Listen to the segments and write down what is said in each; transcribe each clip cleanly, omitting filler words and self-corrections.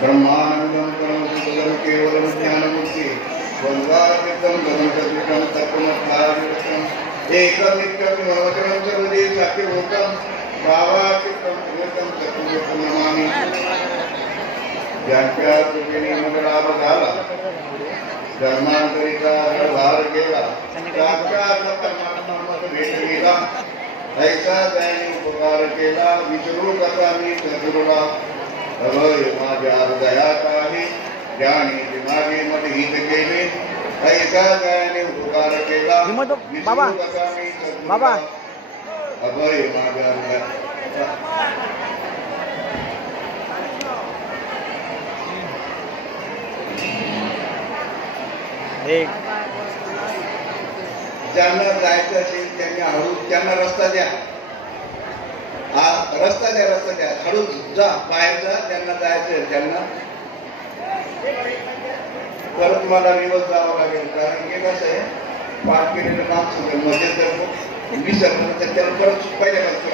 ब्रह्मानंदं परमसुखदं केवलं ज्ञानमुक्ति वंदाकृतं गगनसदृशं तत्त्वमध्यायुक्तम् एकमित्रं नवग्रहं सर्वदे साख्यभूतं भावाकृतं प्रियतं तत्त्वं नमामि। ज्यांच्या कृपेने मग लाभ झाला, धर्मांतरिता भार गेला, साक्षात परमात्मा भेट गेला, ऐसा त्याने उपकार केला, विसरू कसा मी सद्गुरूला। अभय माझ्या हृदयात आहे, ज्याने माझे मत हित केले, ऐसा त्याने उपकार केला, विसरू कसा मी सद्गुरूला। अभय माझ्या हृदयात ज्यांना जायचं असेल त्यांनी हळू, त्यांना रस्ता द्या, रस्ता द्या, हळू जा, बाहेर जा, त्यांना जायचं त्यांना परत मला रिवर्स जावं लागेल, कारण हे कसं आहे पाठ केलेलं मागचं मध्ये जर विसरलं तर त्याला परत पहिल्यापासून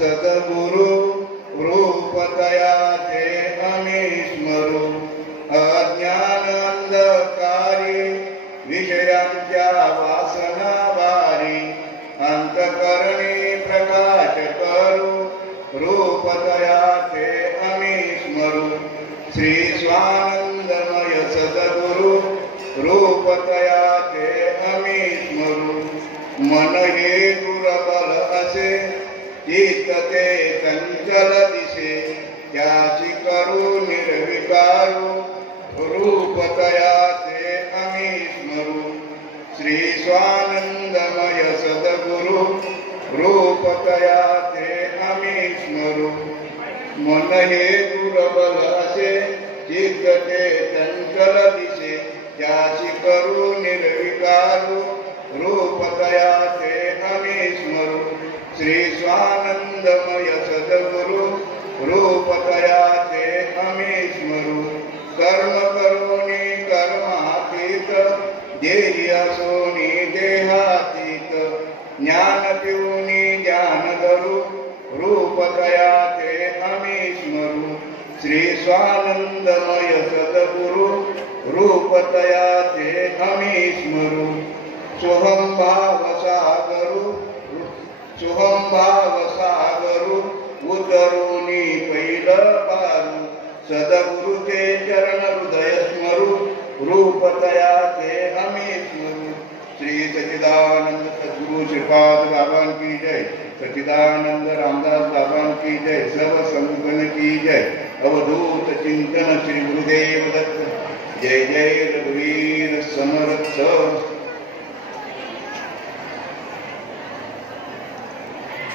सद्गुरु रूपतया ते अमीश्मरू अज्ञान अंधकारी विषयांच्या वासना वारी अंतकरणी प्रकाश करू रूपतया ते अमीश्मरू श्री स्वानंदमय सद्गुरु रूपतया ते अमीश्मरू मन हे दुर्बल असे चित्त ते चंचल दिसे त्याची करू निर्विकारू रूपतया ते अमीश्मरू श्री स्वानंदमय सद्गुरु रूपतया ते अमीश्मरू मन हे दुर्बल असे चित्त ते चंचल दिसे त्याची करू निर्विकारू रूपतया ते अमीश्मरू श्री स्वानंदमय सद्गुरु रूपतया ते अमीश्मरू कर्म करोनी कर्मातीत देही असोनी देहातीत ज्ञान पिऊनी ज्ञान धरू रूपतया ते अमीश्मरू श्री स्वानंदमय सद्गुरु रूपतया ते अमीश्मरू सोहम भाव सागरू उतरुनी पहिलं पारू सद्गुरु ते चरण हृदय स्मरू रूपतया ते अमीश्मरू श्री सच्चिदानंद सद्गुरु श्रीपाद बाबां की जय, सच्चिदानंद रामदास बाबां की जय, सर्व संतगण की जय। अवधूत चिंतन श्री गुरुदेव दत्त। जय जय रघुवीर समर्थ।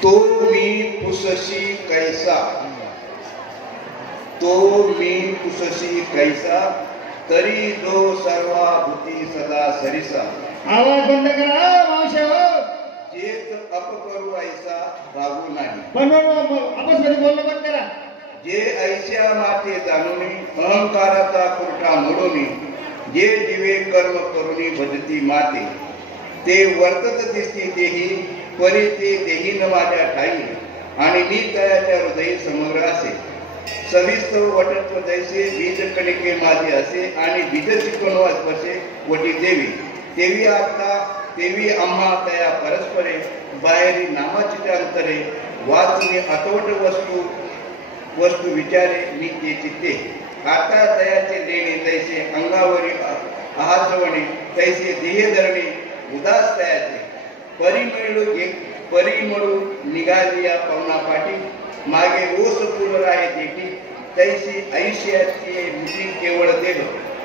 तो मी पुसशी कैसा, तो मी पुसशी कैसा, तरी जो सर्वाभूती सदा सरिसा। आवाज बंद करा मावशे हो। जेत अप करू ऐसा भागू नाही, आपस मध्ये बोलणं बंद करा। जे ऐश्या माते जाणूनी अहंकाराचा कुरटा मोडूनी, जे दिवे कर्म करुनी भजती माते, ते वर्तत दिसती देही परी ते देही न माझ्या ठाई, आणि मी तयाच्या हृदयी समग्र असे। सविस्तर वटत्व जैसे बीज कणिके माझे असे, आणि बीज चिकणवास बसे वटी देवी, देवी आता देवी आम्हा तया परस्परे, बाहेरी नामाची अंतरे वाचणे अतोट वस्तू विचारे मी ते चित्ते। आता दयाचे देणे तैसे अंगावरी आहासवणे, तैसे देह धरणे उदास तयाचे। परिमळू निघाली या पवना पाठी, मागे ओस फुल राहे देठी, तैसी आयुष्याची मुठी केवळ देव।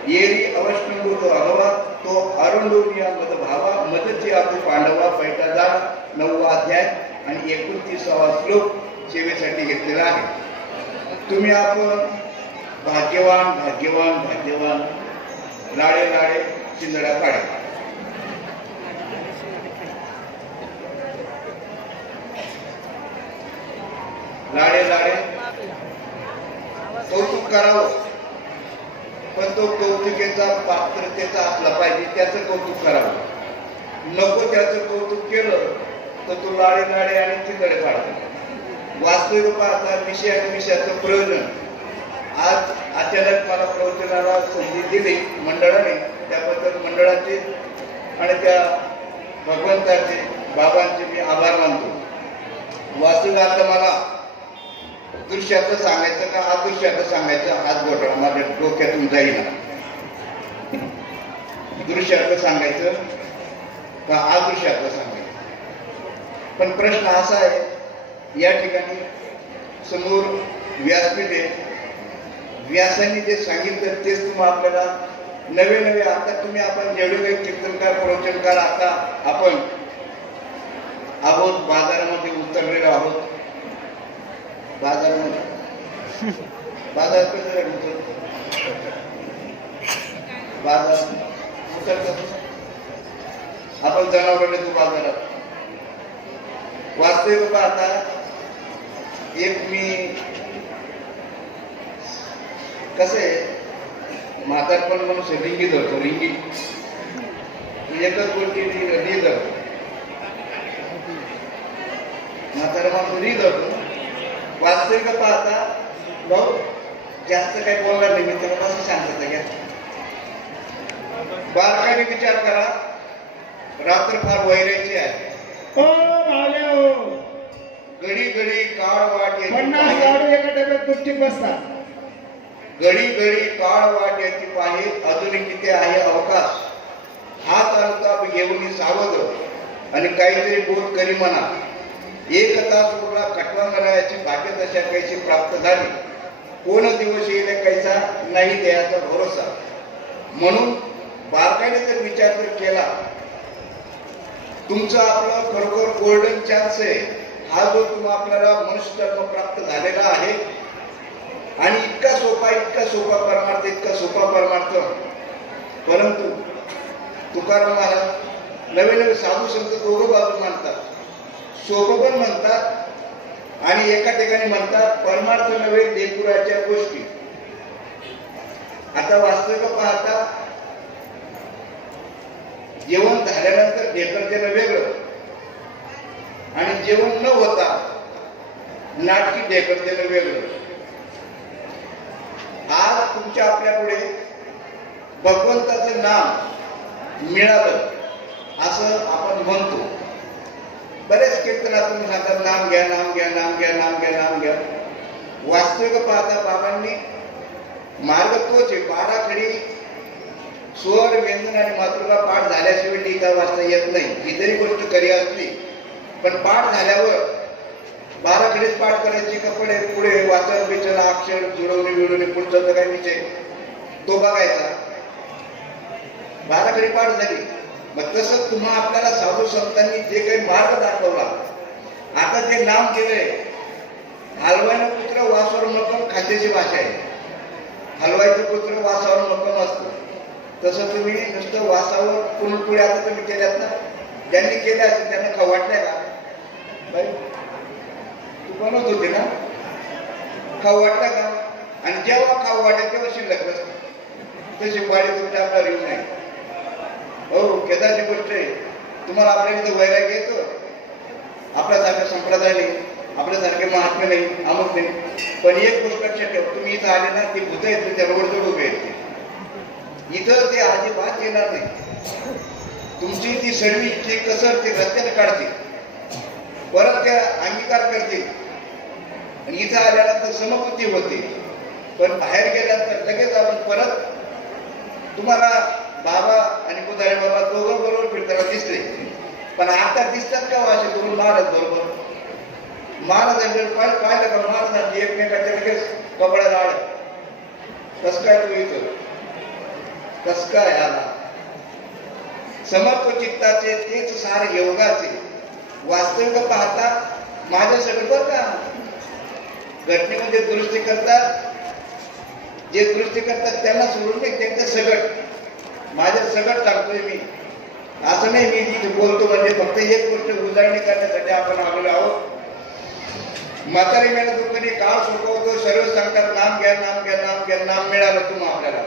येरी अवश्य तो अगवा, तो अरुंडोनिया मद भावा, मदचे आतू पांडवा पैठा झाला। 9वा अध्याय आणि 29वा श्लोक सेवेसाठी घेतलेला आहे। तुम्ही आपण भाग्यवान भाग्यवान भाग्यवान, लाडे लाडे चिंदडा काढे। लाडे लाडे कौतुक करावं, पण तो कौतुकेचा पात्रतेचा असला पाहिजे, त्याचं कौतुक करावं। नको त्याचं कौतुक केलं तर तू लाडे लाडे आणि चिंदडे काढतो। वास्तविक पाहता विषय आणि विषयाचं प्रयोजन आज अचानक मला प्रवचनाला संधी दिली मंडळाने, त्याबद्दल मंडळाचे आणि त्या भगवंताचे बाबांचे मी आभार मानतो. वास्तविक आता मला दृश्याचं सांगायचं का अदृश्याचं सांगायचं हात गोठा माझ्या डोक्यातून जाईना. दृश्याचं सांगायचं का अदृश्याचं सांगायचं. पण प्रश्न असा आहे, या ठिकाणी समोर व्यासपीठ आहे. व्यासांनी जे सांगितलं तेच तुम्ही आपल्याला नवे नवे आता तुम्ही आपण जेवढे काही कीर्तनकार प्रवचनकार आता आपण आहोत बाजारामध्ये उतरलेलो आहोत. बाजारात कसं उतरतो? बाजार उतरतो आपण जनावरांना तू बाजारात. वास्तविक पाहता एक मी कसे म्हातारपण म्हणून रिंगी धरतो. रिंगी एकच गोष्टी री धरतो. म्हातारा माणूस री धरतो. वास्तविक पाहता भाऊ जास्त काही बोलणार नाही मी, त्याला कसं शांतता घ्या. बारकाईने विचार करा. रात्र फार वैरायची आहे. ओ मावल्या हो, घडी घडी काळ वाट 50 याची गाडू एका डब्यात गुपचूप बसता. घडी घडी काळ वाट याची पाहे अजूनही किती आहे अवकाश. हात अनुताप घेऊन सावध आणि काहीतरी बोल करी म्हणा. एक तास उरला कटवांगरायाची भाग्य दशा कैसी प्राप्त झाली. कोण दिवस येईल कैसा नाही द्यायचा भरोसा. म्हणून बारकाईने जर विचार जर केला तुमचं आपलं खरोखर गोल्डन चान्स आहे. हा जो तुम्हा आपल्याला मनुष्य जन्म प्राप्त झालेला आहे आणि इतका सोपा परमार्थ इतका सोपा परमार्थ. परंतु तुकाराम महाराज नवे नवे साधू संत दोघं बाजू मानतात. सोपं पण म्हणतात आणि एका ठिकाणी म्हणतात परमार्थ नव्हे देपुराच्या गोष्टी. आता वास्तविक पाहता जेवण झाल्यानंतर ढेकर देणं वेगळं आणि जेवण न होता नाटकी ढेकर देणं वेगळं. आज तुमच्या आपल्यापुढे भगवंताचं नाम मिळालं असं आपण म्हणतो. बरेच कीर्तनातून सांगतात नाम घ्या नाम घ्या नाम घ्या नाम घ्या नाम घ्या. वास्तविक पाहता बाबांनी मार्ग तोच आहे. 12 खडी स्वर व्यंजन आणि मातृका पाठ झाल्याशिवाय लिहिता वाचता येत नाही. ही जरी गोष्ट खरी असली पण पाठ झाल्यावर 12 खडीच पाठ करायची कपडे पुढे वाचन बिचन अक्षर जुळवणी बिळवणी पुढचा तर काय विषय तो बघायचा. 12 खडी पाठ झाली. मग तसं तुम्हा आपल्याला साधू संतांनी जे काही मार्ग दाखवला आता ते नाम केलंय. हलवायचं पुत्र वासावर मक्कम खाद्याची भाषा आहे. हलवायचं पुत्र वासावर मक्कम असतं. तसं तुम्ही नुसतं वासावर पुरणपोळी आता तुम्ही केल्यात ना. ज्यांनी केल्या असेल त्यांना खाऊ वाटलंय का? बाई तू बनवत होते ना, खाऊ वाटला का? आणि जेव्हा खाऊ वाटेल तेव्हा शिल्लक नसते. तशी वाडी तुमच्या आपला रिव्ह नाही. हो केदारची गोष्ट आहे. तुम्हाला आपल्या इथं वैराग्य येतो. आपल्यासारखं संप्रदाय नाही, आपल्यासारखे महात्मे नाही, अमुक नाही. पण एक गोष्ट लक्षात ठेव, तुम्ही इथं आले ना ती भूत आहेत त्या रोडजोड उभे आहेत. इथं ते अजिबात येणार नाही. तुमची ती सर्वी इतकी कसर ते रस्त्याने काढतील, परत त्या अंगीकार करतील आणि इथं आल्यानंतर समबुद्धी होते. पण बाहेर गेल्यानंतर लगेच आपण परत तुम्हाला बाबा आणि पुजारी बाबा दोघं बरोबर फिरताना दिसले. पण आता दिसतात का असे करून महाराज बरोबर? महाराजांकडे पाहिलं का महाराजांची एकमेकाच्या लगेच कपड्याला आड. कस काय तू इथं कस काय आला? समर्थ चित्ताचे तेच सार योगाचे. वास्तविक पाहता माझ्या सगळं बरं का घटनेमध्ये दुरुस्ती करतात. जे दुरुस्ती करतात त्यांना सोडून नाही, त्यांचं सगळं माझ्या सगळं टाकतोय मी. असं नाही मी जिथे बोलतो म्हणजे फक्त एक गोष्ट उजळणी करण्यासाठी आपण आलेलो आहोत. म्हातारी मेला दुःखाने काळ सोपवतो. सर्व सांगतात नाम घ्या नाम घ्या नाम घ्या. नाम मिळालं तुम्हाला आपल्याला.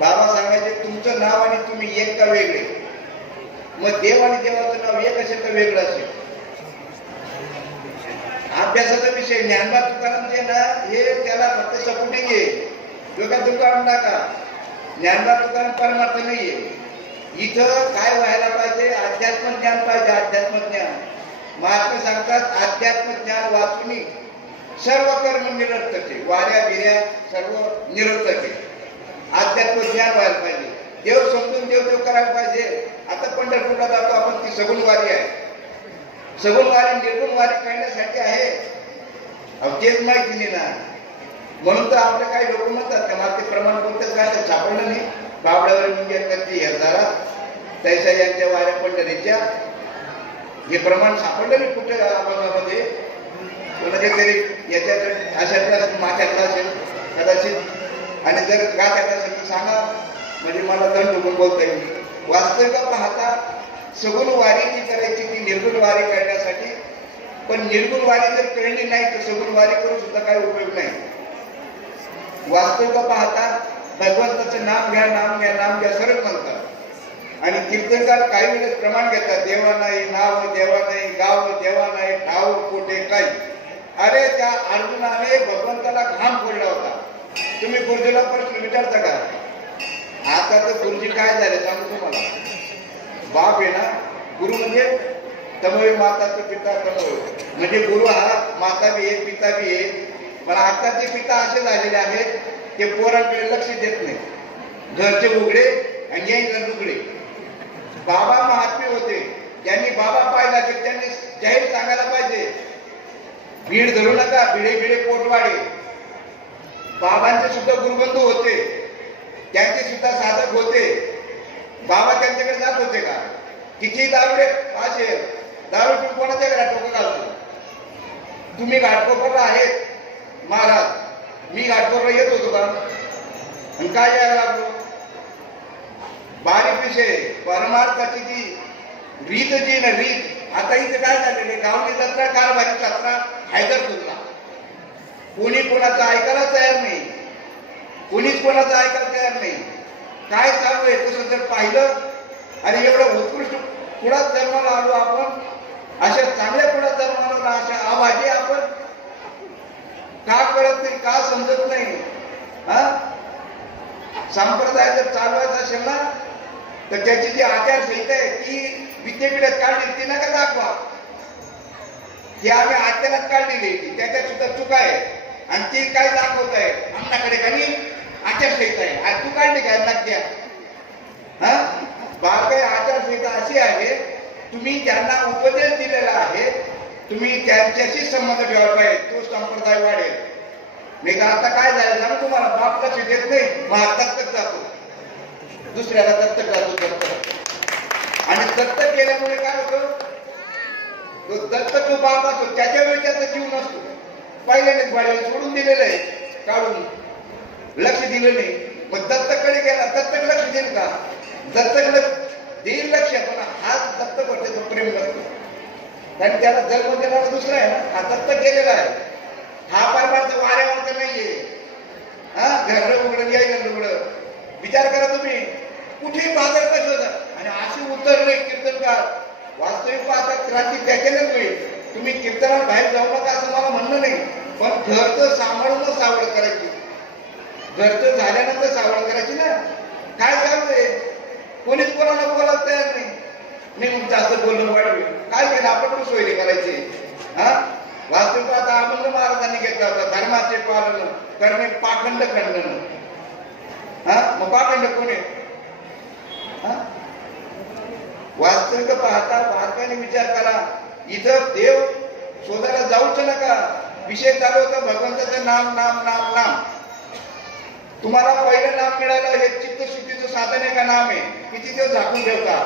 बाबा सांगायचे तुमचं नाव आणि तुम्ही एक का वेगळे? मग देव आणि देवाचं नाव एक असेल तर वेगळं असेल. अभ्यासाचा विषय ज्ञानबा तुकाराम जे ना हे त्याला फक्त सपोर्टिंग आहे. डोक्यात तुकाराम टाका, ज्ञानबा तुकाराम परमार्थ नाहीये. इथं काय व्हायला पाहिजे? अध्यात्म ज्ञान पाहिजे, अध्यात्म ज्ञान. महात्मे सांगतात अध्यात्म ज्ञान वाचून सर्व कर्म निरर्थक आहे, वाऱ्या बिऱ्या सर्व निरर्थक आहे. अध्यात्म ज्ञान व्हायला पाहिजे, देव समजून देव देव करायला पाहिजे. आता पंढरपूरला जातो आपण, ती सगुण वारी आहे. सगुण वारी निर्गुण वारी करण्यासाठी आहे. अहो तेच माहिती नाही ना, म्हणून तर आपले काही लोक म्हणतात मला ते प्रमाण कोणतं काय ते सापडलं नाही. बाबड्यावर करते हजारा तैसा यांच्या वाऱ्या पंढरीच्या हे प्रमाण सापडलं नाही कुठे आवाजामध्ये. कोणाच्या तरी याच्यात अशातला माथ्यातला असेल कदाचित, आणि जर गाथ्यातला असेल तर सांगा, म्हणजे मला दंड डुबून बोलता येईल. वास्तविक पाहता सगुण वारी जी करायची ती निर्गुण वारी करण्यासाठी. पण निर्गुण वारी जर कळली नाही तर सगुण वारी करून सुद्धा काही उपयोग नाही. वास्तविक पाहता भगवंताचं नाम घ्या, नाम घ्या, नाम घ्या सरळ म्हणतात. आणि कीर्तनकार काही वेळेस प्रमाण घेतात, देवा नाही, नाव देवा नाही, गाव देवा नाही, ठाव कोठे काही. अरे त्या अर्जुनाने भगवंताला घाम फोडला होता. तुम्ही गुरुजीला प्रश्न विचारता का? आता तर गुरुजी काय झाले सांगू तुम्हाला. बाप आहे ना, गुरु म्हणजे तमोय माताचं पिता तमोय, म्हणजे गुरु हा माता बी आहे पिता बी आहे. पण आता ते पिता असे झालेले आहेत ते पोरांकडे लक्ष देत नाही. घरचे उघडे आणि यायला लुगडे. बाबा महात्मे होते, ज्यांनी बाबा पाहिला तर त्यांनी जाहीर सांगायला पाहिजे भीड धरू नका, भिडे भिडे पोटवाडे. बाबांचे सुद्धा गुरुबंधू होते, त्यांचे सुद्धा साधक होते. बाबा त्यांच्याकडे जात होते का? किती दारुडे असे दारू पिऊन कोणाच्या घरात डोकं घालतो. तुम्ही घाटकोपरला आहेत महाराज, मी घाटकोपरला येत होतो का? आणि काय यायला लागलो? बारीक विषय परमार्थाची जी रीत जी ना रीत. आता इथे काय झालेले, गावली जत्रा कारभारी जत्रा हैदर तुझला. कोणी कोणाचं ऐकायला तयार नाही, कोणीच कोणाचं ऐकायला तयार नाही. काय चालू आहे तसं जर पाहिलं, आणि एवढं उत्कृष्ट कुणाच जन्माला आलो आपण, अशा चांगल्या कुणाच जन्माला, अशा आवाजे आपण का कळत नाही, का समजत नाही. संप्रदाय जर चालवायचा असेल ना तर त्याची जी आचारसंहिता आहे ती विद्यापीठात काढली, ती नका दाखवा. ती आम्ही आचारात काढलेली, त्याच्यात सुद्धा चुका आहे आणि ती काय दाखवत आहे आमच्याकडे काही आचारसंहिता आहे. आज तू काढली काय नक्या? बारकाई आचारसंहिता अशी आहे, तुम्ही ज्यांना उपदेश दिलेला आहे तुम्ही त्यांच्याशी संबंध ठेवायला पाहिजे, तो संप्रदाय वाढेल. मी का आता काय झालं सांगू तुम्हाला, बाप लक्ष देत नाही, मग दत्तक जातो, दुसऱ्याला दत्तक जातो दत्तक. आणि दत्तक केल्यामुळे काय होतं, तो दत्तक जो बाप असतो त्याच्या वेळी त्याचा जीव नसतो. पहिल्यानेच वाढीला सोडून दिलेलं आहे, काढून लक्ष दिलं नाही. मग दत्तकडे गेला, दत्तक लक्ष देईल का? दत्तक देईल लक्ष, पण हाच दत्तक होते तो प्रेम करतो. कारण त्याला जन्म देणारा दुसरा आहे ना, हा दत्तक गेलेला आहे. हा परमार्थ वाऱ्यावरचा नाहीये. घर उघडं यायला उघडं. विचार करा तुम्ही, कुठेही बाजार कसं आणि अशी उतरले कीर्तनकार. वास्तविक पाहता क्रांती त्याच्यानेच होईल. तुम्ही कीर्तनात बाहेर जाऊ नका असं मला म्हणणं नाही, पण घरचं सांभाळूनच सावड करायची. घरचं झाल्यानंतर सावड करायची ना. काय चालू आहे, कोणीच कोणाला बोलायला तयार नाही. नाही मग जास्त बोलणं वाढवे काय केलं आपण सोयरे करायचे. वास्तविक आता अमंग महाराजांनी घेतला होता, धर्माचे पालन करणे पाखंड खंडन. मग पाखंड कोण आहे? वास्तविक पाहता भारताने विचार करा, इथं देव शोधायला जाऊच नका. विषय चालू होता भगवंताचं नाम नाम नाम नाम. तुम्हाला पहिलं नाम मिळालं, हे चित्तशुद्धीचं साधन आहे का नाम आहे? किती दिवस झाकून ठेवता?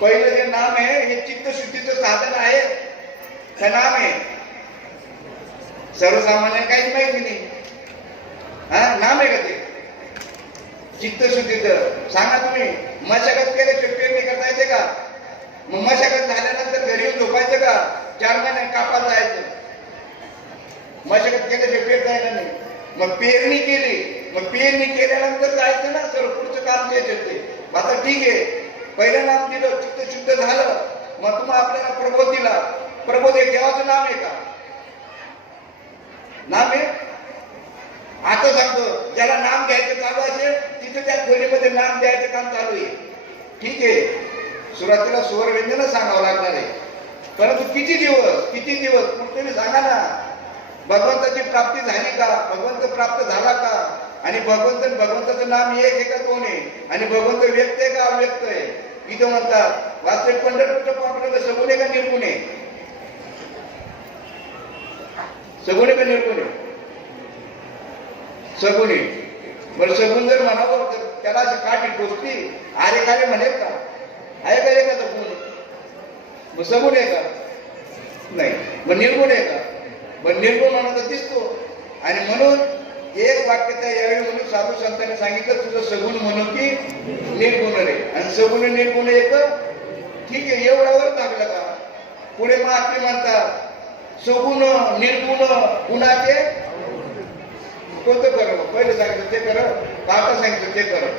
पहिलं जे नाम आहे हे चित्तशुद्धीचं साधन आहे का नाम आहे? सर्वसामान्य काहीच माहिती नाही. नाम आहे का ते चित्तशुद्धीचं? सांगा तुम्ही. मशागत केल्याशिवाय पेरणी करता येते का? मग मशागत झाल्यानंतर घरी येऊन झोपायचं का? 4 महिने कापायला जायचं. मशागत केल्याशिवाय पेरता येणार नाही. मग पेरणी केली, मग पेरणी केल्यानंतर जायचं ना सर, पुढचं काम तेच येते. आता ठीक आहे, पहिलं नाम दिलं, चित्तशुद्ध झालं, मग तुम्हाला आपल्याला प्रबोध दिला, प्रबोध हे देवाचं नाम आहे का? नाम आहे. आता सांगतो, ज्याला नाम घ्यायचं चालू असेल तिथे त्या खोलीमध्ये नाम द्यायचं काम चालू आहे. ठीक आहे, सुरुवातीला स्वर व्यंजन सांगावं लागणार आहे, परंतु किती दिवस तुम्ही सांगा ना. भगवंताची प्राप्ती झाली का? भगवंत प्राप्त झाला का? आणि भगवंताचं नाम एक आहे का दोन आहे? आणि भगवंत व्यक्त आहे का अव्यक्त आहे? इथं म्हणतात वास्तविक पंढरपूरच्या पावसाला सगुण आहे का निर्गुण आहे? सगुण आहे का निर्गुण आहे? सगुण आहे. बरं, सगुण जर म्हणावं तर त्याला अशी काठी टोचली आरे खाले म्हणेल का? आहे का एखादं गुण? मग सगुण आहे का? नाही. मग निर्गुण आहे का? मग निर्गुण म्हणा दिसतो. आणि म्हणून एक वाक्य त्या यावेळी म्हणून साधू संतांनी सांगितलं, तुझं सगुण म्हणू की निर्गुण रे. आणि सगुण निर्गुण एक ठीक आहे, एवढ्यावर लागलं का? पुढे महात्मे म्हणतात सगुण निर्गुण गुणाचे कोणतं करा? पहिले सांगितलं ते करा, आता सांगितलं ते करा.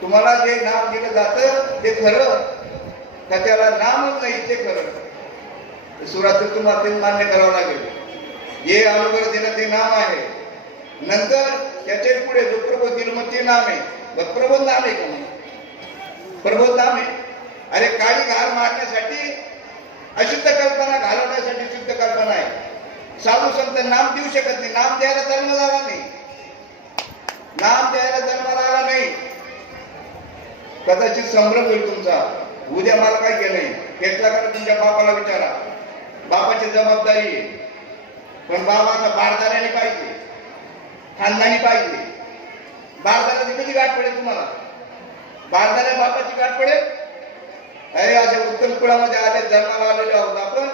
तुम्हाला जे नाम दिलं जातं ते खरं का त्याला नामच नाही ते खरं? सुरुवातीला तुम्हाला ते मान्य करावं लागेल. हे अगोदर दिलं ते नाम आहे, नंतर त्याच्या पुढे जो प्रबोध दिलं मग ते नाम आहे. मग प्रबोध नाम आहे का? मग प्रबोध नाम आहे. अरे काळी घाल मारण्यासाठी अशुद्ध कल्पना घालवण्यासाठी शुद्ध कल्पना आहे. साधू संत नाम देऊ शकत नाही. नाम द्यायला जन्माला आला नाही. नाम द्यायला जन्माला आला नाही. कदाचित संभ्रम होईल तुमचा, उद्या मला काय केलंय घेतला का? तुमच्या बापाला विचारा, बापाची जबाबदारी आहे. पण बाबाचा बारदाऱ्याने पाहिजे, खानदानी पाहिजे. बारदाऱ्याची कधी गाठ पडेल तुम्हाला? बारदाऱ्या बापाची गाठ पडेल? अरे अशा उत्तम कुळामध्ये आले, जन्माला आलेले आहोत आपण.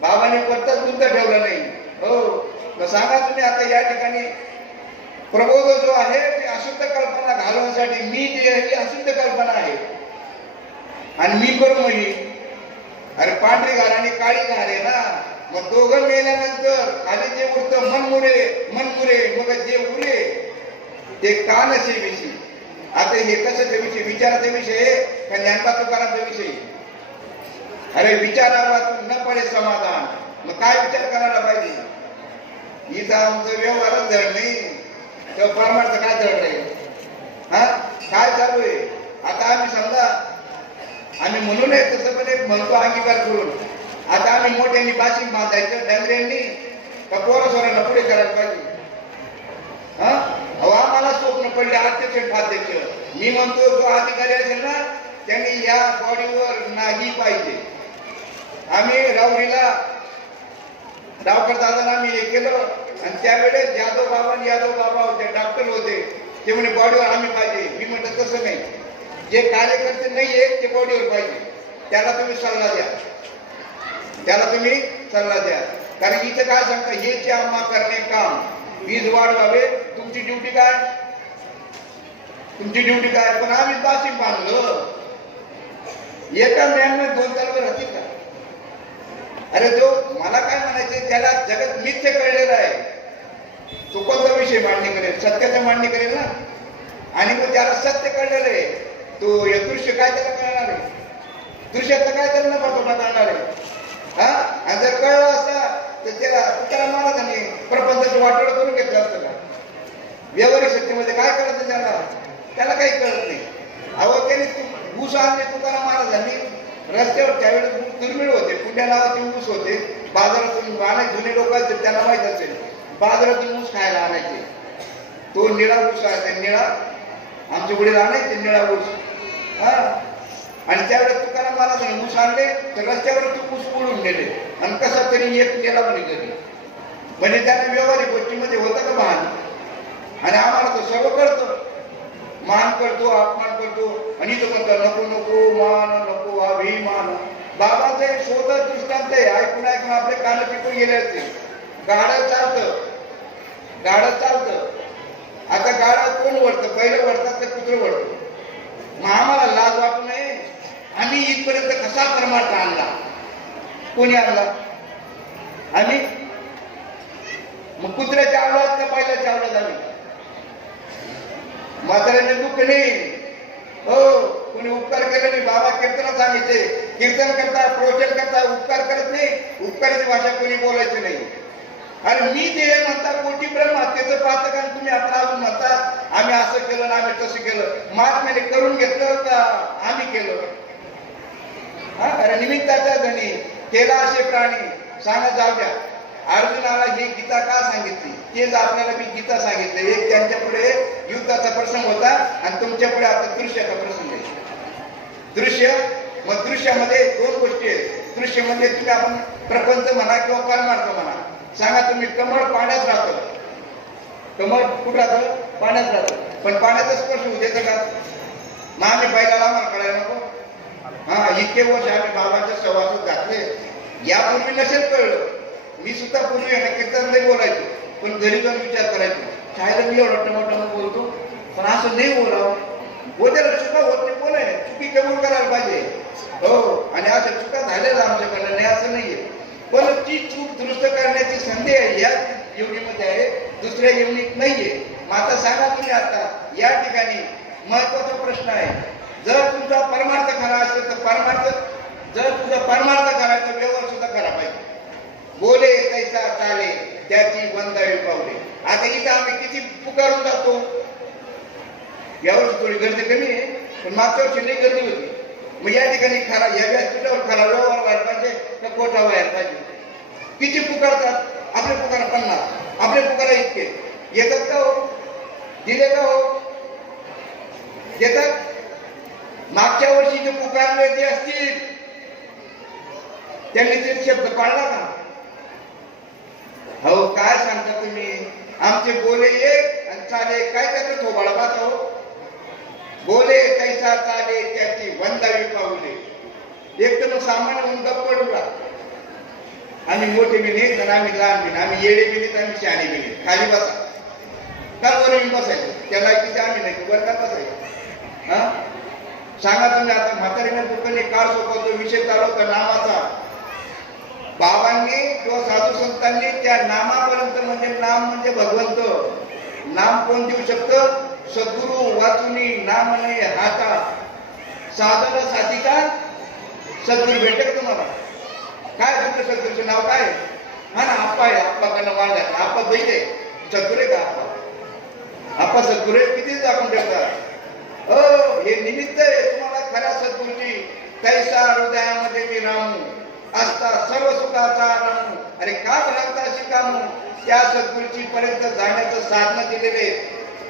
बाबाने पत्ताच तुमचं ठेवलं नाही. हो, तर सांगा तुम्ही आता या ठिकाणी प्रबोध जो आहे ते अशुद्ध कल्पना घालवण्यासाठी मी जे आहे ती अशुद्ध कल्पना आहे. आणि मी करू ही अरे पांढरी घाल आणि काळी घाल आहे ना. मग दोघं मेल्यानंतर खाली जे उरतं मनमुरे मग जे उरे ते कानचे विषय. आता हे कशाचा विषय? विचाराचा विषय आहे का ज्ञानबा तुकारामचा विषय? अरे विचारातून न पडे समाधान. मग काय विचार करायला पाहिजे? इथं आमचं व्यवहारच धड नाही, तर परमार्थ काय धड राहील? हा, काय चालू आहे? आता आम्ही समजा आम्ही म्हणून तसं पण एक म्हणतो अंगीकार करून, आता आम्ही मोठ्यांनी बाशिंग बांधायचं डंगऱ्यांनी का पोरासोरांना पुढे करायला पाहिजे? हा, अहो आम्हाला स्वप्न पडले अध्यक्ष उपाध्यक्ष. मी म्हणतो जो अधिकारी असेल ना त्यांनी या बॉडीवर नाही पाहिजे. आम्ही राहुरीला डावकर दादाला आम्ही हे केलं आणि त्यावेळेस यादव बाबा होते, डॉक्टर होते. ते म्हणे बॉडीवर आम्ही पाहिजे. मी म्हटलं तसं नाही, जे कार्यकर्ते नाही आहेत ते बॉडीवर पाहिजे. त्याला तुम्ही सल्ला द्या. कारण इथे काय सांगता, हेचे आम्हा करणे काम वीज वाढवावे. तुमची ड्युटी काय? पण आम्ही बाशिंग बांधलं. एका मॅनने 2 तलवार होती का? अरे जो मला काय म्हणायचे, त्याला जगत मिथ्य कळलेलं आहे. तो कोणता विषय मांडणी करेल? सत्याचा मांडणी करेल ना. आणि मग ज्याला सत्य कळलेलं आहे तो हे दृश्य काय त्याला कळणार आहे? दृश्याचं काय त्याला नफा कळणार आहे? हा, आणि जर कळलं असता तर त्याला तुकाराम महाराजांनी प्रपंचाची वाटोळं करून घेतलं असतं का? व्यावहारिक शक्तीमध्ये काय कळत त्याला काही कळत नाही. अहो त्याने ऊस आणले तुकाराम महाराजांनी रस्त्यावर. त्यावेळेस दुर्मिळ होते, पुण्या नावाचे ऊस होते. बाजारातून आणायचे, जुने लोक असतील त्यांना माहित असेल, बाजारातून ऊस खायला आणायचे. तो निळा ऊस आहे, निळा आमचे वडील आणायचे निळा ऊस. हा, आणि त्यावेळेस तुकाराम महाराजांनी ऊस आणले तर रस्त्यावर तू ऊस पडून नेले आणि कसा तरी एक नेला म्हणे घरी. म्हणजे त्यांना व्यवहारिक गोष्टीमध्ये होतं का भान? आणि आम्हाला तो सर्व कळतं, मान करतो, अपमान करतो. आणि तो म्हणतो नको मान नको अभिमान. बाबाचं एक शोध दृष्टांत आहे, ऐकून आपले कान पिकून गेले असतील. गाडं चालतं. आता गाडा कोण वळतं? पहिलं वळतात तर कुत्र वळतं. मग आम्हाला लाज वाटू नये. आम्ही इथपर्यंत कसा परमार्थ आणला? कोणी आणला? आम्ही. मग कुत्र्याच्या आवलात का पहिल्याच्या आवलात आम्ही? म्हाताऱ्याने दुःख नाही. हो, कोणी उपकार केले नाही. बाबा कीर्तनात सांगितले कीर्तन करता, प्रवचन करता, उपकार करत नाही. उपकाराची भाषा कोणी बोलायची नाही. अरे मी जे म्हणता कोटी ब्रह्मा त्याचं पाहतं का तुम्ही आता अजून म्हणता आम्ही असं केलं ना आम्ही तसं केलं. महात्म्याने करून घेतलं का आम्ही केलं? अरे निमित्ताच्या धनी केला असे प्राणी सांगा जाऊ द्या. अर्जुनाला ही गीता का सांगितली तेच आपल्याला मी गीता सांगितली. एक त्यांच्या पुढे युद्धाचा प्रसंग होता आणि तुमच्या पुढे आता दृश्याचा प्रसंग आहे. दृश्य मग दृश्यामध्ये दोन गोष्टी आहेत. दृश्य म्हणजे तुम्ही आपण प्रपंच म्हणा किंवा परमार्थ म्हणा. सांगा तुम्ही कमळ पाण्यात राहतं. कमळ कुठं राहतं? पाण्यात राहतं. पण पाण्याचा स्पर्श होऊ देतं का? मग आम्ही बैलाला मला कळायला नको. इतके वर्ष आम्ही बाबांच्या सहवासात घातले. यापूर्वी नसेल कळलं. मी सुद्धा पूर्वी कीर्तन नाही बोलायचो पण घरी जाऊन विचार करायचो शाळेला मी एवढा टमाटा बोलतो पण असं नाही बोलावं. बोलायला चुका होत नाही. बोलाय चुकी कबूल करायला पाहिजे. हो आणि अशा चुका झालेल्या आमच्याकडनं नाही असं नाहीये. पण ती चूक दुरुस्त करण्याची संधी आहे या येवणीमध्ये आहे, दुसऱ्या येवणीत नाहीये. मग आता सांगा तुम्ही आता या ठिकाणी महत्वाचा प्रश्न आहे. जर तुमचा परमार्थ खरा असेल तर परमार्थ जर तुझा परमार्थ करायचा व्यवहार सुद्धा खरा पाहिजे. बोले तैसा चाले त्याची वंदावी पावले. आता इथं आम्ही किती पुकारून जातो. यावर्षी थोडी गर्दी कमी आहे पण मागच्या वर्षी नाही गर्दी होती. मग या ठिकाणी खरा या व्यासपीठावर खरा व्यवहार व्हायला पाहिजे का कोटा व्हायला पाहिजे. किती पुकारतात. आपले पुकार 50 आपले पुकार इतके येतात का हो? दिले का हो? येतात. मागच्या वर्षी जे पुकारले ते असतील त्यांनी ते शब्द पाळला का? हो काय सांगता तुम्ही. आमचे बोले एक आणि चाले काय त्याचं थोबाळा पाहता हो. बोले कैसा चाले त्याची वंदावी पाऊले. एक तर मग सामान्य म्हणून गप्पडूला आम्ही मोठे बिने तर आम्ही लहान बिने आम्ही येडे बिने तर आम्ही शहाणे बिने. खाली बसा का वर येऊन बसायचं. त्याला किती आम्ही नाही वर का बसायचं. सांगा तुम्ही आता म्हातारीने दुकाने काळ सोपवतो विषय चालवता नामाचा. बाबांनी किंवा साधू संतांनी त्या नामापर्यंत म्हणजे नाम म्हणजे भगवंत. नाम कोण देऊ शकतं? सद्गुरु वाचुनी नाम नाही हाता साधन साधिका सद्गुरु भेटेल तुम्हाला. काय तुमचं सद्गुरूचं नाव काय? हा ना आप्पा आहे. आप्पाकडनं वाढ आहे. आप्पा बैठ आहे. सद्गुरे का आप्पा? आप्पा सद्गुरे किती दाखवून ठेवतात. हे निमित्त आहे तुम्हाला खऱ्या सद्गुरूची. तैसा हृदयामध्ये मी राहू असता सर्व सुखाचा राहू. अरे काच लागता शिकामू. त्या सद्गुरूची पर्यंत जाण्याचं साधन दिलेले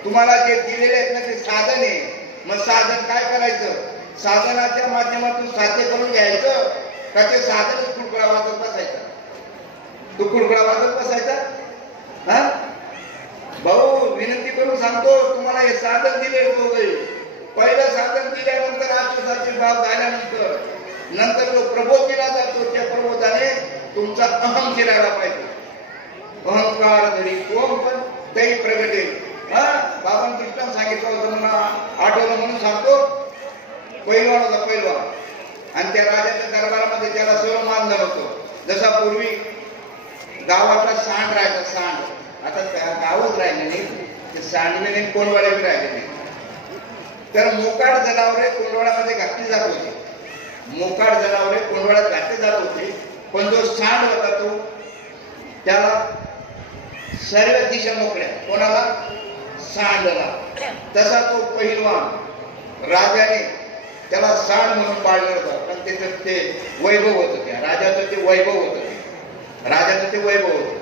तुम्हाला जे दिलेले आहेत ना ते साधन आहे. मग साधन काय करायचं? साधनाच्या माध्यमातून साध्य करून घ्यायचं का ते साधनच कुडकुळा वाजत बसायचा? तू कुडकुळा वाजत बसायचा? हा भाऊ विनंती करून सांगतो तुम्हाला हे साधन दिले पहिलं साधन दिल्यानंतर आश्वासाचे भाव झाल्यानंतर नंतर जो प्रबोधीला जातो त्या प्रबोधाने तुमचा अहम फिरायला पाहिजे. अहंकार धरी कोण पण काही प्रगटेल. बाबांनी कृष्णाने सांगितलं होतं म्हणून आठवलं म्हणून सांगतो. पैलवान होता पैलवान आणि त्या राजाच्या दरबारामध्ये त्याला सर्व मानधन होतं. जसा पूर्वी गावातला सांड राहायचा सांड आता गावच राहिले नाही ते सांडणे नाही कोंडवाडे बी राहिले नाही. तर मोकाट जनावरे कोंडवाड्यामध्ये घातली जात होती. मोकाट जनावरे कोंडवाड्यात घातले जात होते. पण जो सांड होता तो त्याला सर्व दिशा मोकळ्या. कोणाला? सांडला. तसा तो पहिलवान राजाने त्याला सांड म्हणून पाळलं होतं. पण त्याचं ते वैभव होतं. त्या राजाचं ते वैभव होतं. राजाचं ते वैभव होतं.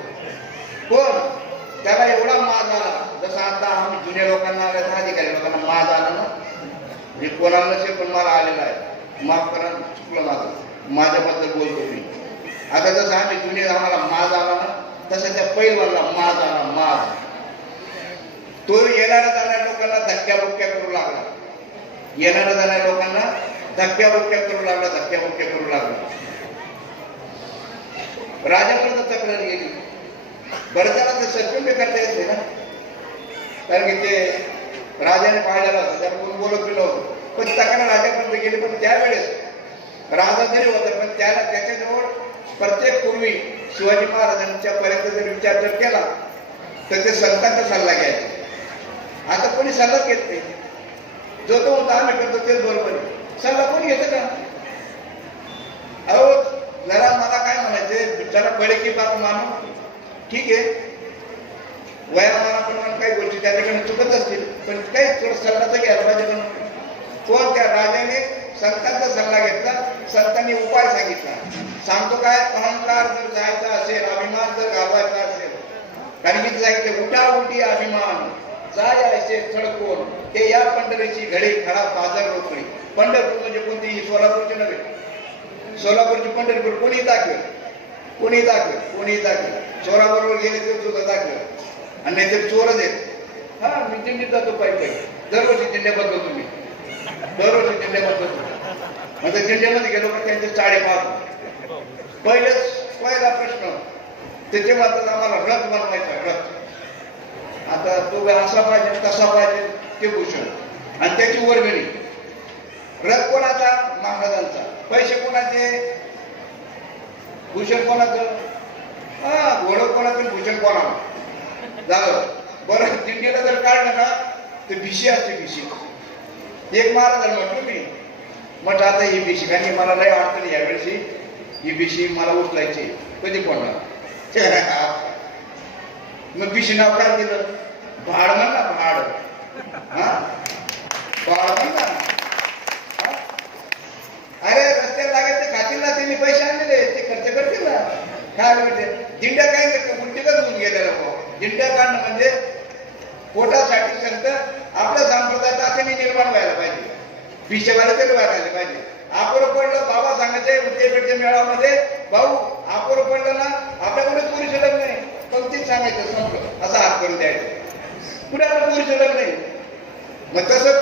पण त्याला एवढा माज आला जसा आता आम्ही जुन्या लोकांना आल्या तर अधिकारी लोकांना माज आला ना म्हणजे कोणाला नसेल पण मला आलेला आहे. माफ करा चुकलं माझं माझ्याबद्दल बोलतो मी. आता जसं आम्ही जुने आम्हाला माज आला ना तसं त्या पैलवानला माज आला. माज तो येणाऱ्या जाणाऱ्या लोकांना धक्क्याबुक्क्या करू लागला. येणाऱ्या जाणाऱ्या लोकांना धक्क्याबुक्क्या करू लागला. धक्क्याबुक्क्या करू लागला. राजापर्यंत तक्रार गेली. बरं त्याला ते सत्य करता येत नाही ना कारण की ते राजाने पाहिलेला होता त्याला कोण बोलत बी नव्हतं. पण तक्रार राजापर्यंत गेली. पण त्यावेळेस राजा जरी होता पण त्याला त्याच्याजवळ प्रत्येक पूर्वी शिवाजी महाराजांच्या पर्यंत जर विचार जर केला तर ते संतांचा सल्ला घ्यायचा. आता कोणी सल्ला घेत नाही. जो तो होता आम्ही करतो तेच बरोबर आहे. सल्ला कोणी घेतं का? अहो जरा मला काय म्हणायचंय, जरा बडे की बात मानू, ठीक आहे वयामानाप्रमाणे काही गोष्टी त्या ठिकाणी चुकत असतील, पण काही थोडं सल्ला तर घ्यायला पाहिजे. पण कोण त्या राजाने संतांचा सल्ला घेतला, संतांनी उपाय सांगितला. सांगतो काय, अहंकार जर जायचा असेल, अभिमान जर घालवायचा असेल, कारण की सांगितले उठा उठी अभिमान जाय असे थडकोन ते या पंढरीची घडे खडा बाजार रोखडी. पंढरपूर म्हणजे कोणती, ही सोलापूरची नव्हे, सोलापूरची पंढरपूर कोणी दाखवेल, कोणी दाखवेल, कोणी दाखवेल. चोराबरोबर गेले तर सुद्धा दाखवेल, आणि नाही तर चोरच आहेत. हा मी दिंडीत जातो पाहिजे, दरवर्षी दिंड्या बदलतो मी, दरवर्षी दिंड्या बदलतो. म्हणजे दिंड्यामध्ये गेलो का त्यांचे चाळे पाहतो. पहिला प्रश्न त्याचे मात्र आम्हाला रथ बनवायचा, रथ. आता तो असा पाहिजे तसा पाहिजे ते भूषण, आणि त्याची वर्गणी. रथ कोणाचा, महाराजांचा. पैसे कोणाचे, भूषण कोणाचं, हा घोडं कोणाचं, भूषण कोणाला. झालं बरं. दिंडीला जर काढलं ना तर भिशी असते, भिशी. एक महाराज म्हटलं मी, म्हटलं आता ही भिशी, आणि मला लय अडचण यावेळेशी, ही भिशी मला उचलायची, कधी कोणा. मग भिशी नाव काय दिलं, भाड म्हण ना, भाड. हा भाड म्हण ना. अरे रस्त्यात लागेल ते खातील ना, त्यांनी पैसे आणलेले ते खर्च करतील ना. काय म्हणजे दिंड्या काय करतो, उलटीकच होऊन गेलेला भाऊ. दिंड्या काढणं म्हणजे पोटासाठी संत आपल्या संप्रदायात असे निर्माण व्हायला पाहिजे, भिशेवाला तरी व्हायला पाहिजे. आपोर पडलं बाबा सांगायचे उद्योगच्या मेळामध्ये, भाऊ आपोर पडलं ना आपल्याकडे पुरी शिल्लक नाही, पंक्तीत सांगायचं संपलं, असा हात करून द्यायचा. कुठे आपलं पुरी शिल्लक नाही. मग तसं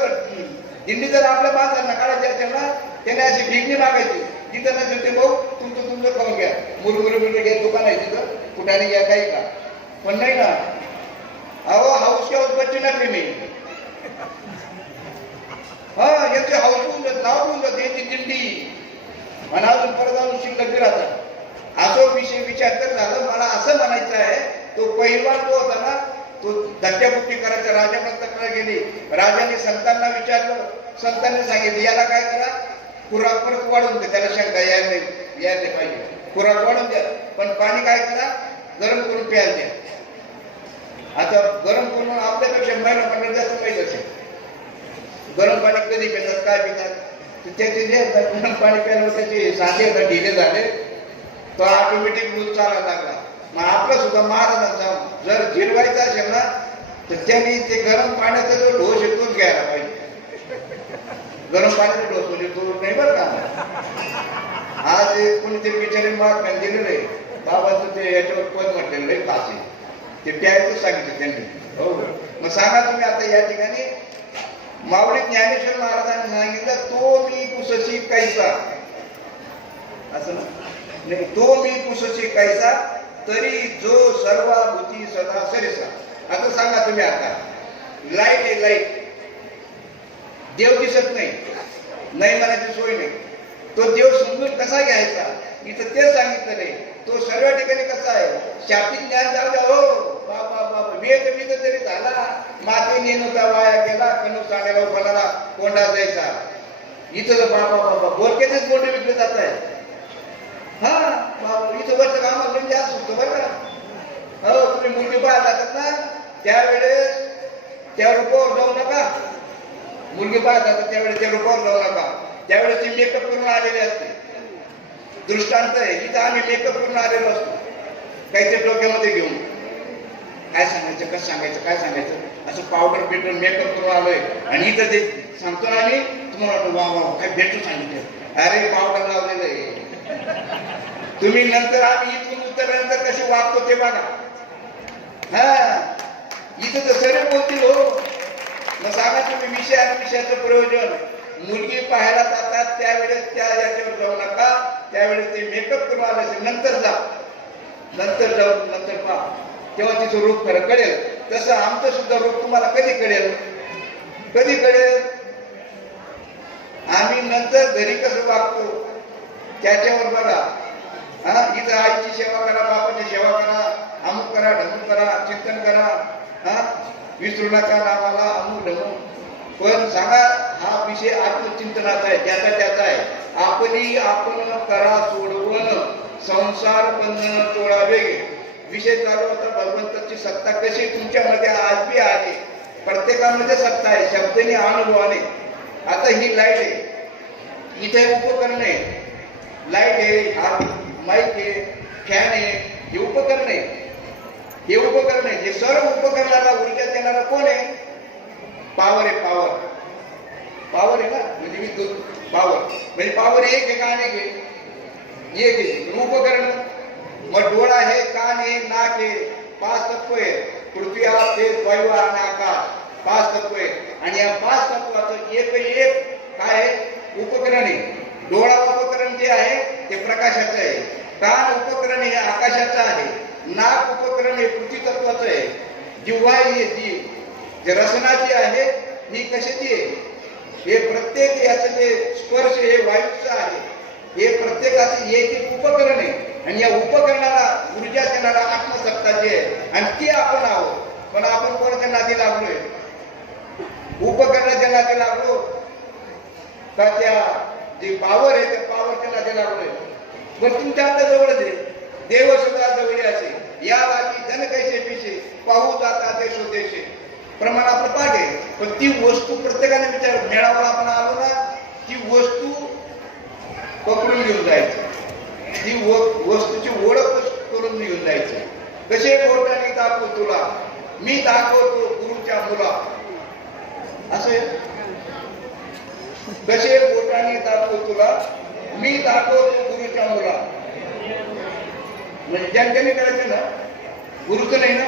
दिंडी जर आपल्या बाजारांना काढायची असेल ना, त्याने अशी भिगणी मागायची. तिथं नसेल ते भाऊ तुमचं खाऊन घ्या, मुरमुरे बिरमुरे घ्या, दुकान आहे तिथं, कुठाने घ्या काही का. पण नाही ना, अहो हाऊस हाऊस बच्ची नकली मी. हा याची हाऊस होऊन जात, नाव होऊन जात याची दिंडी, आणि अजून परत अजून शिल्लक राहतात. असं विचार तर झालं. मला असं म्हणायचं आहे, तो पहिलवान जो होता ना, तो धक्क्याबुक्की करायचा. राजाकडे तक्रार गेली, राजाने संतांना विचारलं, संतांनी सांगितलं याला काय करा, खुराक परत वाढून द्या, त्याला शंका यायला पाहिजे, खुराक वाढून द्या, पण पाणी काय करा, गरम करून प्यायला द्या. आता गरम करून आपल्यापेक्षा महिला मंडळ जास्त पाहिजे असेल. गरम पाणी कधी पितात, काय पितात, त्याचे जे गरम पाणी प्यायला त्याचे साधे ढिले झाले, तो ऑटोमॅटिक रूल चालायला लागला. मग आपलं सुद्धा महाराजांचा जर जिरवायचं असेल ना, तर त्यांनी ते गरम पाण्याचा जो ढोस येतोच घ्यायला पाहिजे. गरम पाण्याचा ढोस म्हणजे तो नाही बरं का. आज कोणीतरी बिचारे महात्म्याने दिलेलं आहे, बाबाचं ते याच्यावर पद म्हटलेलं आहे फाशी, ते प्यायचं सांगितलं त्यांनी. हो मग सांगा तुम्ही आता या ठिकाणी माऊली ज्ञानेश्वर महाराजांनी सांगितलं, तो मी कुसशी कैसा, असं नाही, तो मी कुसशी कैसा तरी जो सर्वाभूती सदा सरिसा. आता सांगा तुम्ही, आता लाईट आहे, लाईट, देव दिसत नाही, नाही म्हणायची सोय नाही, तो देव समजून कसा घ्यायचा, इथं ते सांगितलं नाही. तो सर्व ठिकाणी कसा आहे, शाब्दिक ज्ञान जाऊ द्या. हो बाबा बाबा, वेद जरी झाला, माती नेनुता वाया गेला, कणू साडेगाव बनाला कोंडा जायचा. इथं बाबा बाबा बोलकेच कोंडे विकले जात आहे. हा बाबा इथं वरचं कामाला म्हणजे असं होतं बरं का. हो तुम्ही मुलगी पाहायला जातात ना, त्यावेळेस त्या रूपावर जाऊ नका. मुलगी पाहायला जातात त्यावेळेस त्या रूपावर जाऊ नका, त्यावेळेस ती मेकअप करून आलेली असते. दृष्टांत आहे, इथं आम्ही मेकअप करून आलेलो असतो, काहीतरी डोक्यामध्ये घेऊन काय सांगायचं, कसं सांगायचं, काय सांगायचं, असं पावडर बिवडर मेकअप करून आलोय. आणि इथं ते सांगतो ना आम्ही, तुम्हाला वाटतं वा वा काय भेटून सांगितलं, अरे पावडर लावलेलं आहे. तुम्ही नंतर आम्ही इथून उतरल्यानंतर कसे वागतो ते बघा. हा इथं तर सगळे बोलतील. हो मग सांगा तुम्ही विषय आणि विषयाचं प्रयोजन. मुलगी पाहायला जातात त्यावेळेस त्या याच्यावर जाऊ नका, त्यावेळेस ते मेकअप करून आलं असेल, नंतर जा, नंतर जाऊ, नंतर पहा, तेव्हा तिचं रूप खरं कळेल. तसं आमचं सुद्धा रूप तुम्हाला कधी कळेल, कधी कळेल, आम्ही नंतर घरी कसं वागतो त्याच्यावर बघा. हा इथं आईची सेवा करा, बापाची सेवा करा, अमुक करा, ढमुक करा, चिंतन करा, हा विसरू नका नावाला अमुक ढमुक. पण सांगा हा विषय आत्मचिंतनाचा आहे, त्याचा आहे. आपली आपण करा सोडवण संसार बंधन तोडावे. विषय चालू होता भगवंताची सत्ता कशी तुमच्यामध्ये आज बी आहे. प्रत्येकामध्ये सत्ता आहे शब्दाने अनुभवाने. आता ही लाईट आहे, इथे उपकरण आहे, लाईट आहे, हा माईक आहे, फॅन आहे, हे उपकरण आहे. हे उपकरण आहे. हे सर्व उपकरणाला ऊर्जा देणारा कोण आहे? पॉवर आहे. पॉवर आहे ना, म्हणजे विद्युत पॉवर. म्हणजे पॉवर एक आहे का अनेक आहे? एक आहे. उपकरण मग डोळा आहे, कान आहे, नाक आहे, 5 तत्व आहे. पृथ्वी तेज वायू आणि आकाश 5 तत्व आहे. आणि या 5 तत्वाचं एक काय आहे? उपकरण आहे. डोळा उपकरण जे आहे ते प्रकाशाचं आहे. कान उपकरण हे आकाशाचं आहे. नाक उपकरण हे पृथ्वी तत्वाचं आहे. जिव्हा ही जी रचना जी आहे ही कशाची आहे? हे प्रत्येक याचं जे स्पर्श हे वायूचं आहे. हे प्रत्येकाचं एक उपकरण आहे. आणि या उपकरणाला ऊर्जा देणारा आत्मसत्ता जी आहे आणि ती आपण आहोत. पण आपण कोणाच्या नादी लागलोय? उपकरणाच्या नादी लागलो का त्या जी पॉवर आहे त्या पॉवरच्या नादी लागलोय? पण तुमच्या आता जवळच आहे. देव सुद्धा जवळ असे या बाकी जन कैसे पिसे पाहू जाता देशोदेशे. प्रमाण आपलं पाठ आहे. पण ती वस्तू प्रत्येकाने विचार मेळावा आपण आलो ना, ती वस्तू पकडून घेऊन जायची. ती वस्तूची ओळख करून घेऊन जायची. कसे बोटाने दाखवू तुला, मी दाखवतो गुरुच्या मुला. असे कसे बोटाने दाखवू तुला, मी दाखवतो गुरुच्या मुला. म्हणजे ज्यांच्याने करायचं ना, गुरुचं नाही ना.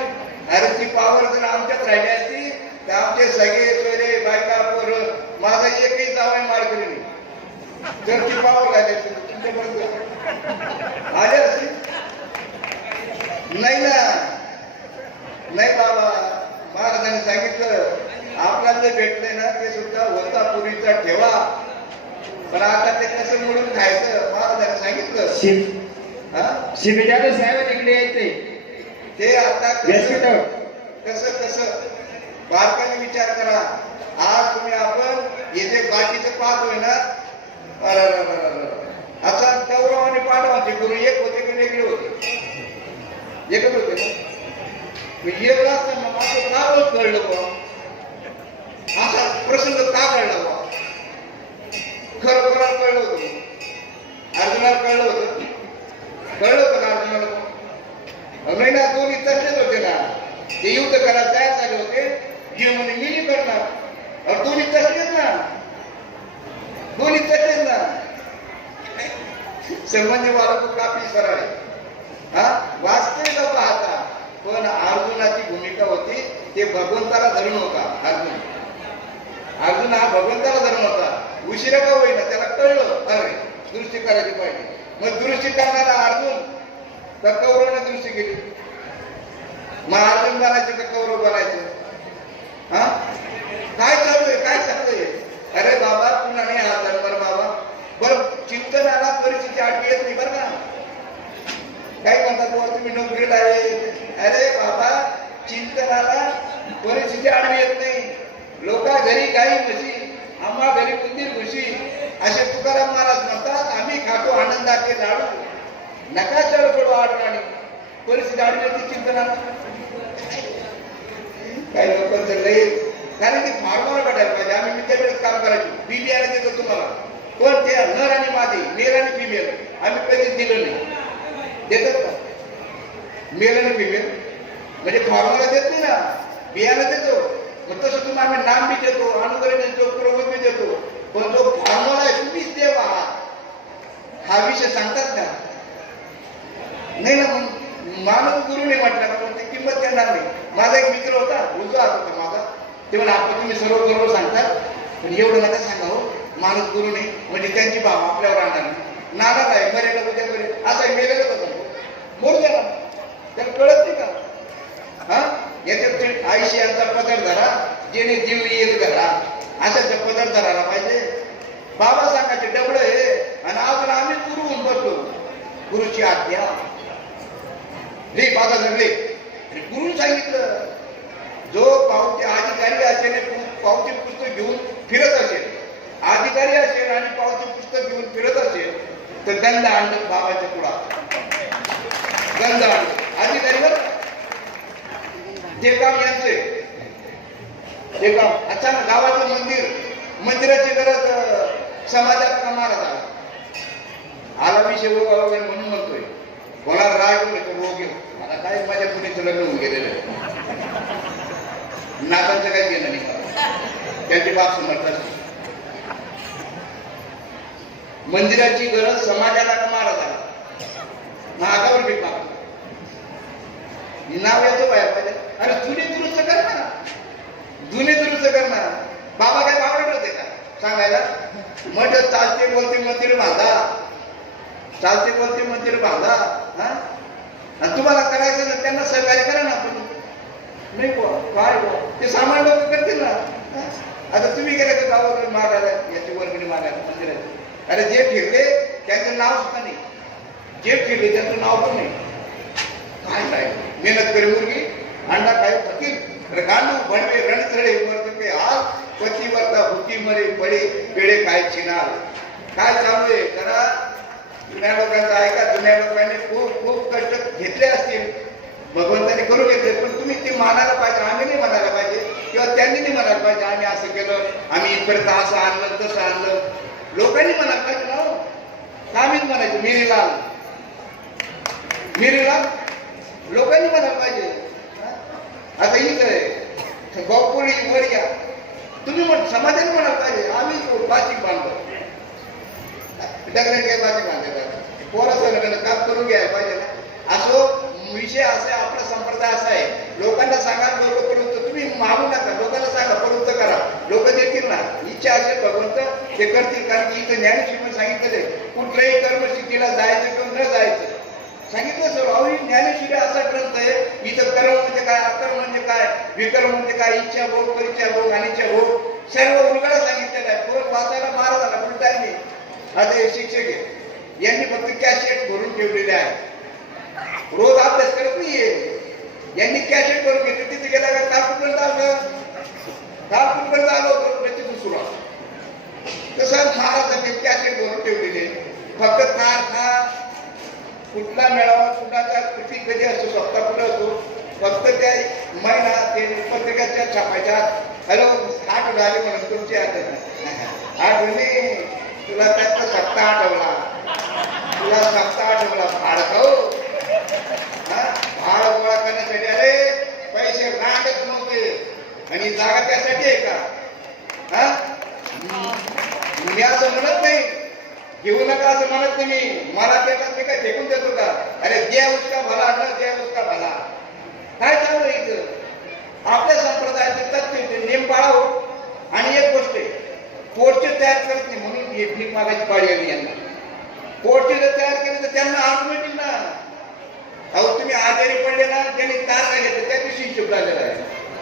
अरे ती पावर जर आमच्यात राहिली असती तर आमचे सगळे सोयरे बायका पोर माझा एकही जावई मारकरी नाही. जर ती पावर राहिली असती तुमच्यापर्यंत आले असते नाही ना. नाही बाबा, महाराजांनी सांगितलं आपल्याला जे भेटलंय ना ते सुद्धा होता पूर्वीचा ठेवा. पण आता ते कसं म्हणून खायचं महाराजांनी सांगितलं. शिबिराला साहेब इकडे यायचे ते आता कसं बारकाने विचार करा. आज तुम्ही आपण हे जे बाकीचं पाहतोय ना, असा कौरव आणि पांडवांचे गुरु एक होते की वेगळे होते? एकच होते ना. एक असताना माझं का रोज कळलं बा? असा प्रसंग का कळला बा? खरं कोणाला कळलं होतं? अर्जुनाला कळलं होतं. कळलं होतं का अर्जुनाला? नाही ना, दोन्ही तसेच होते ना. ते युद्ध करायला तयार झाले होते. हे म्हणे मी नाही करणार. दोन्ही तसेच ना, दोन्ही तसेच ना. संबंधी वाला तो काफी सरळ आहे. वास्तविक पाहता. पण अर्जुनाची भूमिका होती ते भगवंताला धरून होता. अर्जुन हा भगवंताला धरून होता. उशिरा का होईना त्याला कळलं अरे दुरुस्ती करायची पाहिजे. मग दुरुस्ती करणारा अर्जुन तर कौरवने दुरुस्ती केली. मग अर्जुन बनायचं तर कौरव बनायचं. काय चालू आहे? काय चालू आहे? अरे बाबा पुन्हा नाही हा धर्म बाबा. बरं चिंतनाला परिस्थिती आडवी येत नाही बरं का. काय म्हणतात बाबा तुम्ही नोकरीला आहे? अरे बाबा चिंतनाला परिस्थिती आडवी येत नाही. लोका घरी गाई म्हशी, आम्हा घरी कुंदीर म्हशी असे तुकाराम महाराज म्हणतात. आम्ही खातो आनंदाचे लाडू, नका चढ आडराणी. परिस्थिती आडवी येते चिंतनाला. काही लोकांचं लय, कारण की फॉर्म्युला भेटायला पाहिजे. आम्ही विद्यापीठात काम करायचो, बीबीआय देतो तुम्हाला. पण ते नर आणि मादी, मेल आणि फिमेल आम्ही कधीच दिलं नाही. देतात का? मेल आणि फिमेल म्हणजे फॉर्म्युला देत नाही ना, बियाणं देतो. मग तसं तुम्ही आम्ही नाम बी देतो, अनुग्रह देतो, प्रवृत्ती बी देतो. पण जो फॉर्म्युला आहे तुम्हीच देव आहात हा विषय सांगतात का? नाही ना. मग मानव गुरु नाही म्हटलं का ते किंमत देणार नाही. माझा एक मित्र होता, उजवा हात होता माझा. ते म्हणा आपण तुम्ही सर्व बरोबर सांगतात पण एवढं नका सांगा हो, माणूस गुरु नाही म्हणजे त्यांची भाव आपल्यावर आणणार नाही. नाणार आहे मरेला उद्या मरे असा मेलेलाच होता. मोर द्या त्याला कळत नाही का? याच्यात 80 यांचा पदर धरा, जेणे जीव येईल घरा, अशाच पदर धरायला पाहिजे. बाबा सांगायचे डबळ हे. आणि अजून आम्ही गुरु होऊन बसलो. गुरुची आज्ञा रे बाबा जगले. गुरु सांगितलं. जो पावती अधिकारी असेल, पावती पुस्तक घेऊन फिरत असेल, अधिकारी असेल आणि पावती पुस्तक पुस्तक घेऊन फिरत असेल तर गंध आणलं बाबाच्या पुढा गंध आणलं अधिकारी बरं ते काम यांचंय ते काम अचानक गावाचं मंदिराची गरज समाजात का महाराज आला विषय वगैरे म्हणून म्हणतोय कोणाला राग येतो रोग येतो मला काय माझ्या पुरीचं लग्न होऊन गेलेलं नातांचं काही घेणं नाही त्यांची बाप समर्थ असते मंदिराची गरज समाजाला का महाराजाला महागावर भेट मागतो नाव याचं बाहेर पाहिजे अरे जुने दुरुस्त कर ना जुने दुरुस्त कर ना बाबा काय बावडत होते का सांगायला मठ चालते बोलते मंदिर बांधा चालते बोलते मंदिर बांधा हा आणि तुम्हाला करायचं ना त्यांना सहकार्य करा ना आपण नाही काय ते सामान्य लोक करतील ना आता तुम्ही गेले का गावाकडे मागायला याची वर्गणी मागायला मंदिराची अरे जे फिरले त्यांचं नाव सुद्धा नाही जे फिरले त्यांचं नाव पण नाही काय मेहनत करी मुलगी अंडा काय फकीर गांडू भडवे रणचढे वर्तके आज पती वर्ता भुकी मरे पडे पेढे काय चिनार काय चालू आहे जरा जुन्या लोकांचं ऐका जुन्या लोकांनी खूप खूप कष्ट घेतले असतील भगवंताने करून घेतले पण तुम्ही ते मानायला पाहिजे आम्ही नाही म्हणायला पाहिजे किंवा त्यांनी नाही म्हणायला पाहिजे आम्ही असं केलं आम्ही इथपर्यंत असं आणलं तसं आणलं लोकांनी म्हणायला पाहिजे ना आम्हीच म्हणायचं मिरीलाल लोकांनी म्हणायला पाहिजे आता हीच आहे गौपुरी वरिया तुम्ही समाजाने म्हणायला पाहिजे आम्ही बाचिक बांधतो डगरे काय बाचिक बांधतात पोराचं लग्न काम करून घ्यायला पाहिजे ना असो विषय असा आहे आपला संप्रदाय असा आहे लोकांना सांगा लोक प्रवृत्त तुम्ही मागू नका लोकांना सांगा प्रवृत्त करा लोक देतील ना इच्छा असेल भगवंत ते करतील कारण की इथं ज्ञानेश्वरीने सांगितलेले कुठल्याही कर्मसिद्धीला जायचं किंवा न जायचं सांगितलं सर अहो ज्ञानेश्वरी असा ग्रंथ आहे इथं कर्म म्हणजे काय अकर्म म्हणजे काय विकर्म म्हणजे काय इच्छा भोग परिचय भोग अनिच्छा भोग सर्व उलगडा सांगितलेला आहे पोर वाचायला महाराजाला फुलटाय नाही आता हे शिक्षक आहे यांनी फक्त कॅसेट भरून ठेवलेले आहे रोज अभ्यास करत नाहीये यांनी कॅसेट करून घेतली तिथे गेला का कालकुपर्यंत आलो होतो तिथून सुरू तसं महाराजांनी कॅसेट भरून ठेवलेले फक्त कार कुठला मेळावा कुणाचा किती कधी असतो सप्ताह कुठं असतो फक्त त्या महिना ते पत्रिकाच्या छापायच्या हॅलो 8 झाले म्हणून तुमची आठवणी तुला त्याचा सप्ताह आठवला तुला सप्ताह आठवला भाडकाऊ भाड गोळा करण्यासाठी अरे पैसे राहतच नव्हते आणि जागा त्यासाठी आहे का मी असं म्हणत नाही घेऊ नका असं म्हणत नाही मला त्याच्यात मी काय फेकून देतो का अरे द्या उसका भला न द्या उसका भला काय चालू इथं आपल्या संप्रदायाचे तत्व नेम पाळावं आणि एक गोष्ट आहे पोटचे तयार करत नाही म्हणून ही भीक मागायची पाळी आली यांना पोटचे जर तयार केले तर त्यांना ऑटोमॅटिक ना अहो तुम्ही आजारी पडले ना त्यांनी तार नाही घेतलं त्या दिवशी हिशोब लागलेला आहे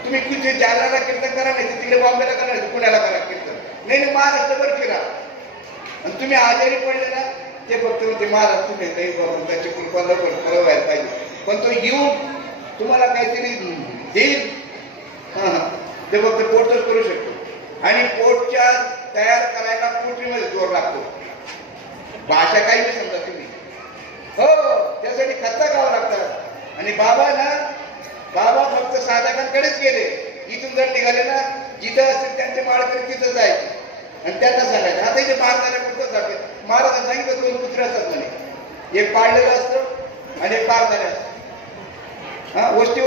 तुम्ही कुठे जालन्याला कीर्तन करा नाही तिकडे बॉम्बेला करा पुण्याला करा कीर्तन नाही महाराष्ट्रभर फिरा आणि तुम्ही आजारी पडले ना ते फक्त ते महाराज तुम्ही काही त्याची कृपा खरं व्हायला पाहिजे पण तो येऊन तुम्हाला काहीतरी देईल ते फक्त पोटच करू शकतो आणि पोटच्या तयार करायला पोटरीमध्ये जोर लागतो भाषा काही नाही समजा तुम्ही हो त्यासाठी खर्चा घ्यावा लागतात आणि बाबा फक्त साधकांकडेच गेले इथून जर निघाले ना जिथं असेल त्यांचे माळकरी तिथं जायचे आणि त्यांना सांगायचं आता इथे मारणाऱ्या कुठं जाते महाराजांनी सांगितलं 2 कुत्रे असतात म्हणे एक पाळलेलं असतं आणि एक पाळणारे असतं वस्ती